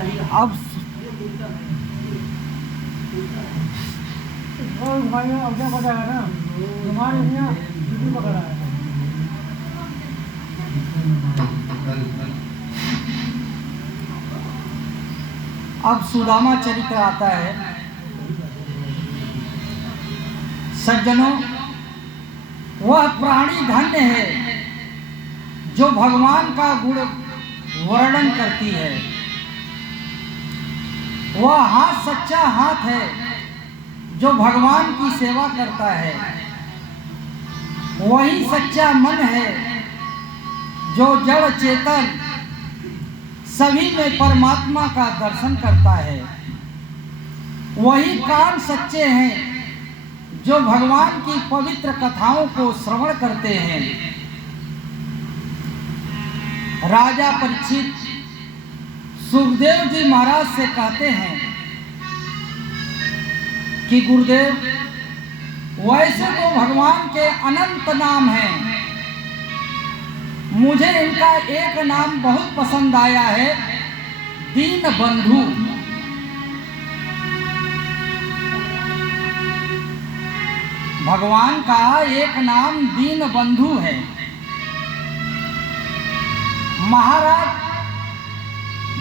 अब भाई अब क्या बताया ना तुम्हारे यहाँ ड्यूटी पकड़ा है। अब सुदामा चरित्र आता है। सज्जनों, वह प्राणी धन्य है जो भगवान का गुण वर्णन करती है। वह हाथ सच्चा हाथ है जो भगवान की सेवा करता है। वही सच्चा मन है जो जड़ चेतन सभी में परमात्मा का दर्शन करता है। वही कान सच्चे हैं जो भगवान की पवित्र कथाओं को श्रवण करते हैं। राजा परीक्षित सुखदेव जी महाराज से कहते हैं कि गुरुदेव, वैसे तो भगवान के अनंत नाम हैं, मुझे इनका एक नाम बहुत पसंद आया है, दीन बंधु। भगवान का एक नाम दीन बंधु है। महाराज,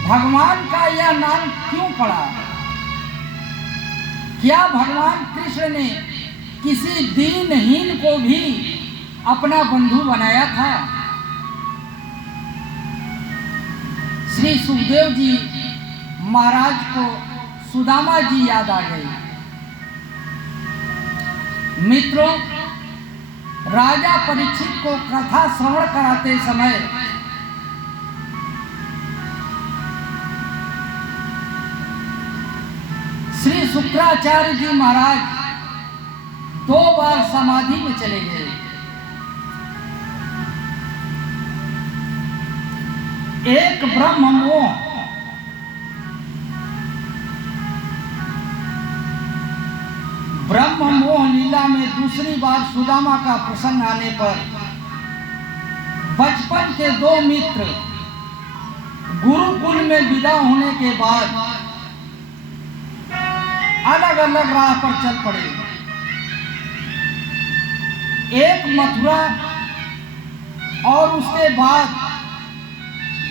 भगवान का यह नाम क्यों पड़ा? क्या भगवान कृष्ण ने किसी दीनहीन को भी अपना बंधु बनाया था? श्री सुखदेव जी महाराज को सुदामा जी याद आ गए। मित्रों, राजा परीक्षित को कथा श्रवण कराते समय श्री शुक्राचार्य जी महाराज 2 बार समाधि में चले गए। एक ब्रह्म मोह, ब्रह्म मोह लीला में दूसरी बार सुदामा का प्रसंग आने पर बचपन के 2 मित्र गुरुकुल में विदा होने के बाद अलग अलग राह पर चल पड़े। एक मथुरा और उसके बाद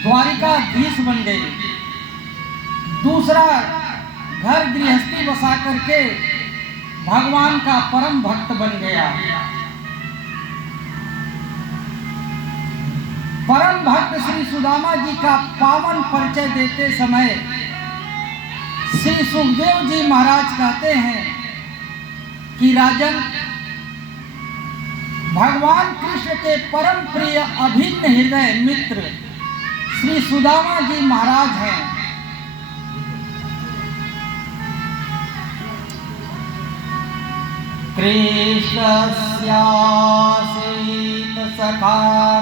द्वारिकाधीश बन गए। दूसरा घर गृहस्थी बसा करके भगवान का परम भक्त बन गया। परम भक्त श्री सुदामा जी का पावन परिचय देते समय श्री सुखदेव जी महाराज कहते हैं कि राजन, भगवान कृष्ण के परम प्रिय अभिन्न हृदय मित्र श्री सुदामा जी महाराज हैं। कृष्णस्यासीत सखा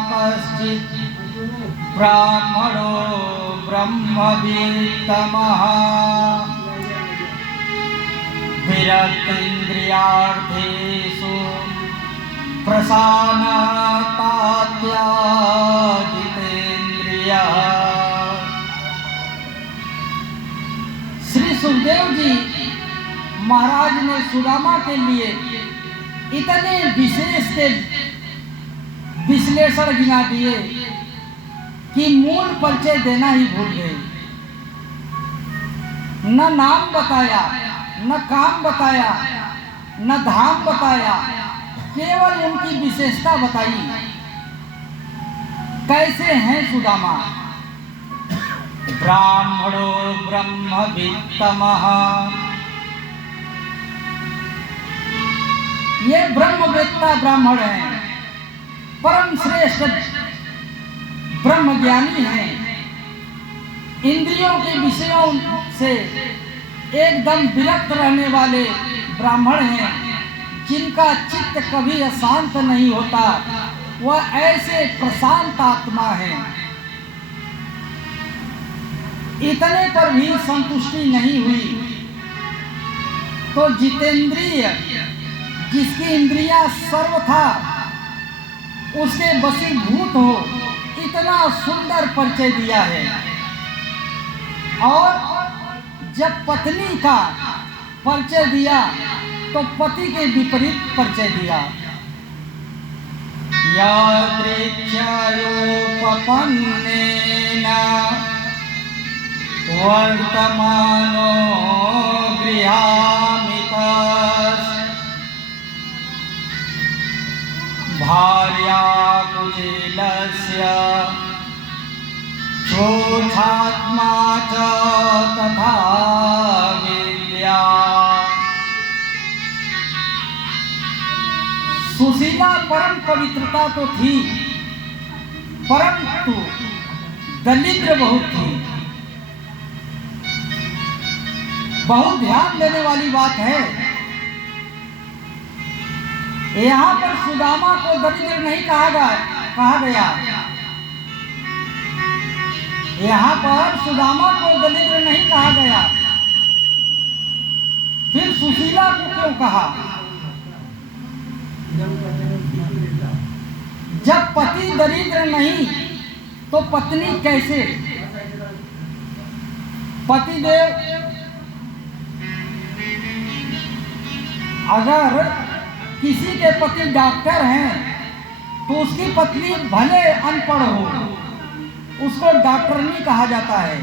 कश्चित् ब्राह्मणो ब्रह्मवित्तमः विरक्तीन्द्रियार्थेषु प्रसान्नतात्याजितेन्द्रियः। श्री सुखदेव जी महाराज ने सुदामा के लिए इतने विशेष से विश्लेषण गिना दिए कि मूल परिचय देना ही भूल गए। न नाम बताया, न काम बताया, न धाम बताया, केवल उनकी विशेषता बताई। कैसे हैं सुदामा? ब्राह्मणो ब्रह्मवित्तमः, ये ब्रह्मवेत्ता ब्राह्मण हैं, परम श्रेष्ठ ब्रह्म ज्ञानी हैं, इंद्रियों के विषयों से एकदम विरक्त रहने वाले ब्राह्मण हैं, जिनका चित्त कभी अशांत नहीं होता। वह ऐसे प्रशांत आत्मा हैं। इतने पर भी संतुष्टि नहीं हुई तो जितेंद्रिय, जिसकी इंद्रियां सर्वथा उसके वशीभूत हो, इतना सुंदर परिचय दिया है। और जब पत्नी का परिचय दिया तो पति के विपरीत परिचय दिया। यादृच्छयोपपन्नेन वर्तमानो गृहामितस् भार्याकुशलस्य शोषात्मा च तथा विद्या। सुशीला परम पवित्रता तो थी, परंतु दरिद्र बहुत थी। बहुत ध्यान देने वाली बात है, यहाँ पर सुदामा को दरिद्र नहीं कहा गया। यहाँ पर सुदामा को दरिद्र नहीं कहा गया, फिर सुशीला को क्यों कहा? जब पति दरिद्र नहीं तो पत्नी कैसे? पतिदेव अगर किसी के पति डॉक्टर हैं तो उसकी पत्नी भले अनपढ़ हो, उसको डॉक्टर नहीं कहा जाता है।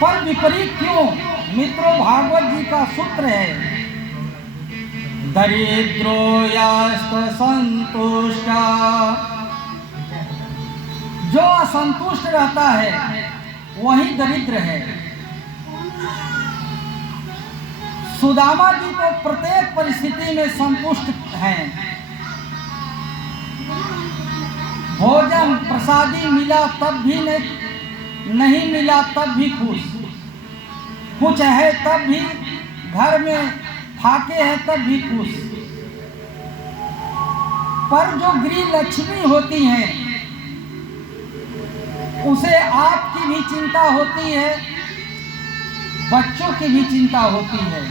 पर विपरीत क्यों? मित्रों, भागवत जी का सूत्र है, दरिद्रो यास्त संतुष्ट। जो असंतुष्ट रहता है वही दरिद्र है। सुदामा जी तो प्रत्येक परिस्थिति में संतुष्ट हैं। भोजन प्रसादी मिला तब भी नहीं मिला तब भी खुश, कुछ है तब भी, घर में फाके हैं तब भी खुश। पर जो गृह लक्ष्मी होती हैं उसे आपकी भी चिंता होती है, बच्चों की भी चिंता होती है।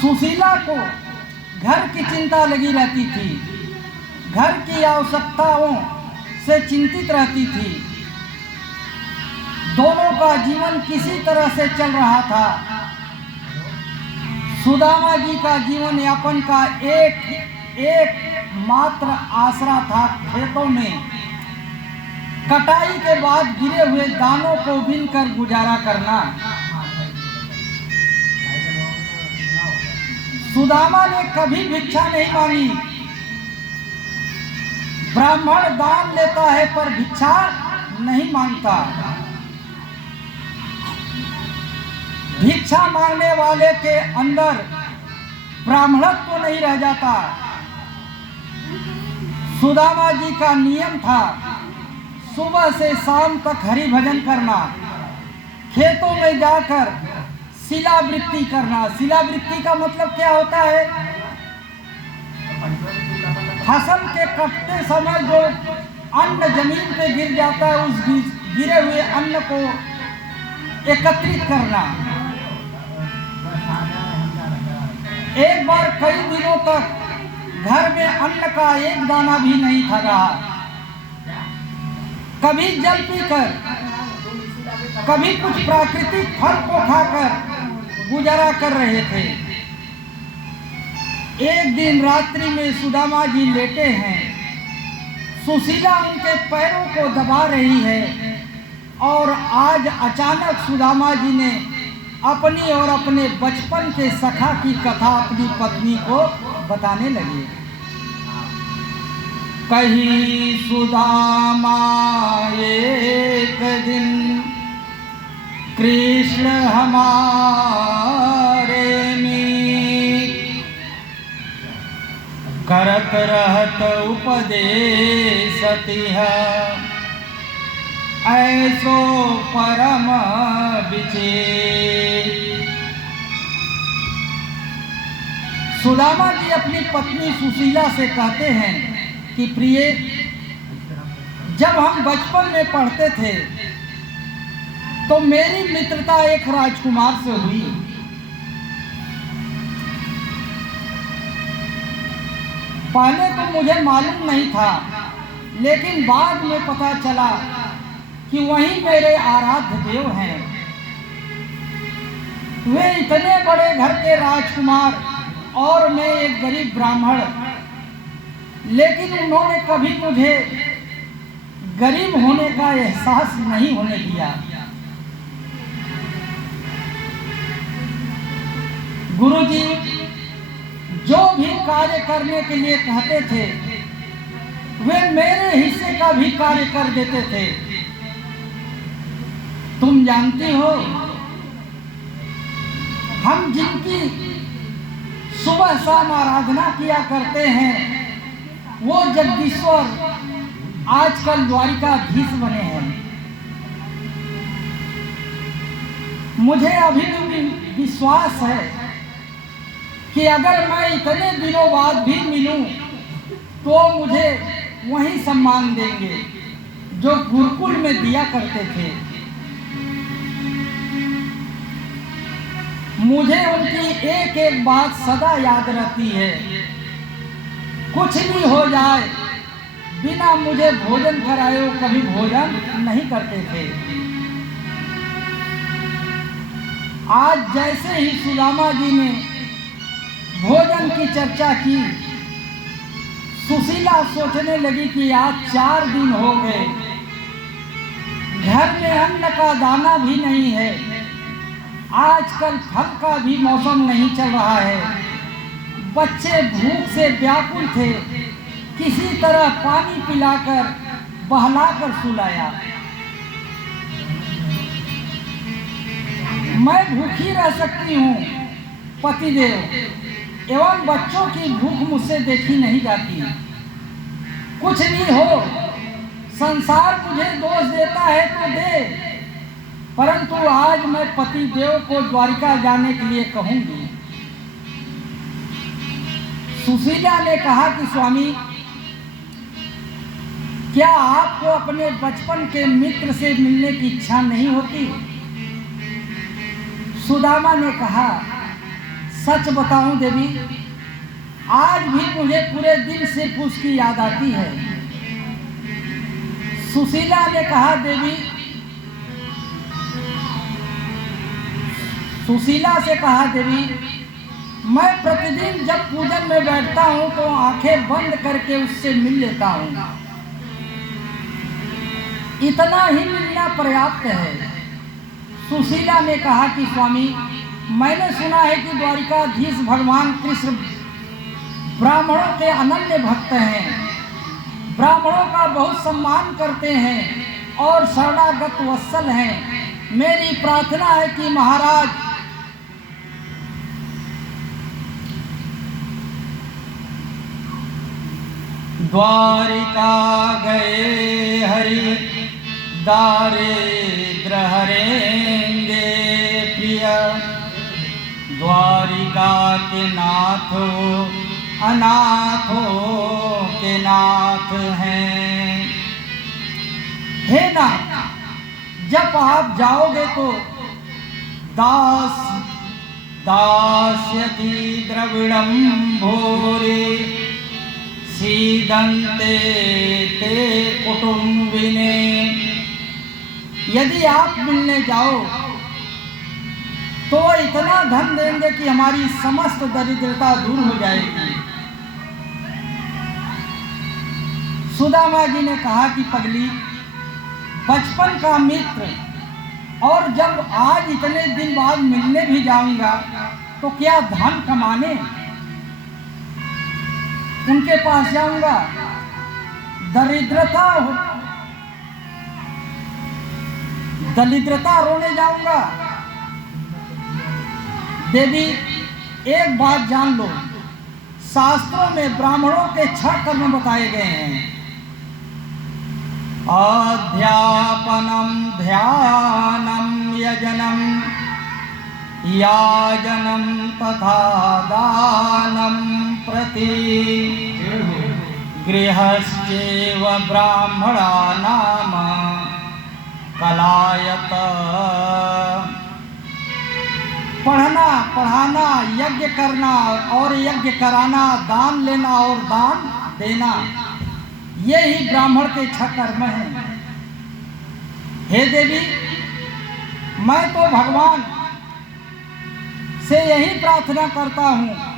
सुशीला को घर की चिंता लगी रहती थी, घर की आवश्यकताओं से चिंतित रहती थी। दोनों का जीवन किसी तरह से चल रहा था। सुदामा जी का जीवन यापन का एक मात्र आसरा था खेतों में कटाई के बाद गिरे हुए दानों को बीनकर गुजारा करना। सुदामा ने कभी भिक्षा नहीं मांगी। ब्राह्मण दान लेता है पर भिक्षा नहीं मांगता। भिक्षा मांगने वाले के अंदर ब्राह्मणत्व तो नहीं रह जाता। सुदामा जी का नियम था सुबह से शाम तक हरि भजन करना, खेतों में जाकर शिलावृत्ति करना। शिलावृत्ति का मतलब क्या होता है? फसल के कटते समय जो अन्न जमीन पे गिर जाता है, उस गिरे हुए अन्न को एकत्रित करना। एक बार कई दिनों तक घर में अन्न का एक दाना भी नहीं था रहा। कभी जल पीकर, कभी कुछ प्राकृतिक फल को खाकर गुजारा कर रहे थे। एक दिन रात्रि में सुदामा जी लेटे हैं, सुशीला उनके पैरों को दबा रही है और आज अचानक सुदामा जी ने अपनी और अपने बचपन के सखा की कथा अपनी पत्नी को बताने लगे। कही सुदामा एक दिन कृष्ण हमारे में करत रहत उपदेशति है ऐसो परम विचेत। सुदामा जी अपनी पत्नी सुशीला से कहते हैं कि प्रिय, जब हम बचपन में पढ़ते थे तो मेरी मित्रता एक राजकुमार से हुई। पहले तो मुझे मालूम नहीं था, लेकिन बाद में पता चला कि वही मेरे आराध्य देव हैं। वे इतने बड़े घर के राजकुमार और मैं एक गरीब ब्राह्मण, लेकिन उन्होंने कभी मुझे गरीब होने का एहसास नहीं होने दिया। गुरुजी जो भी कार्य करने के लिए कहते थे, वे मेरे हिस्से का भी कार्य कर देते थे। तुम जानती हो, हम जिनकी सुबह शाम आराधना किया करते हैं, वो जगदीश्वर आजकल द्वारिकाधीश बने हैं। मुझे अभी भी विश्वास है कि अगर मैं इतने दिनों बाद भी मिलूं, तो मुझे वही सम्मान देंगे जो गुरुकुल में दिया करते थे। मुझे उनकी एक एक बात सदा याद रहती है। कुछ भी हो जाए, बिना मुझे भोजन कराए वो कभी भोजन नहीं करते थे। आज जैसे ही सुदामा जी ने भोजन की चर्चा की, सुशीला सोचने लगी कि आज 4 दिन हो गए, घर में अन्न का दाना भी नहीं है, आजकल फल का भी मौसम नहीं चल रहा है, बच्चे भूख से व्याकुल थे, किसी तरह पानी पिलाकर बहलाकर सुलाया। मैं भूखी रह सकती हूँ, पतिदेव एवं बच्चों की भूख मुझसे देखी नहीं जाती। कुछ भी हो, संसार मुझे दोष देता है तो दे, परंतु आज मैं पति देव को द्वारिका जाने के लिए कहूंगी। सुशीला ने कहा कि स्वामी, क्या आपको अपने बचपन के मित्र से मिलने की इच्छा नहीं होती? सुदामा ने कहा, सच बताऊं देवी, आज भी मुझे पूरे दिन सिर्फ उसकी याद आती है। सुशीला ने कहा, सुशीला से कहा, देवी मैं प्रतिदिन जब पूजन में बैठता हूं तो आंखें बंद करके उससे मिल लेता हूं। इतना ही मिलना पर्याप्त है। सुशीला ने कहा कि स्वामी, मैंने सुना है कि द्वारिकाधीश भगवान कृष्ण ब्राह्मणों के अनन्य भक्त हैं, ब्राह्मणों का बहुत सम्मान करते हैं और शरणागत वत्सल हैं। मेरी प्रार्थना है कि महाराज द्वारिका गए हरि दारिद्र हरेंगे प्रिय, द्वारिका के नाथो अनाथों के नाथ हैं। हे नाथ, जब आप जाओगे तो दास दास्यति द्रविड़ं भोरे सीदन्ते ते कुटुम्बिने। यदि आप मिलने जाओ तो इतना धन देंगे कि हमारी समस्त दरिद्रता दूर हो जाएगी। सुदामा जी ने कहा कि पगली, बचपन का मित्र, और जब आज इतने दिन बाद मिलने भी जाऊंगा तो क्या धन कमाने उनके पास जाऊंगा? दरिद्रता रोने जाऊंगा? देवी, एक बात जान लो, शास्त्रों में ब्राह्मणों के 6 कर्म बताए गए हैं। अध्यापनम, ध्यानम, यजनम, याजनम तथा दानम प्रति गृहश्चैव ब्राह्मणानाम कलायत। पढ़ना पढ़ाना, यज्ञ करना और यज्ञ कराना, दान लेना और दान देना, ये ही ब्राह्मण के 6 कर्म हैं। हे देवी, मैं तो भगवान से यही प्रार्थना करता हूँ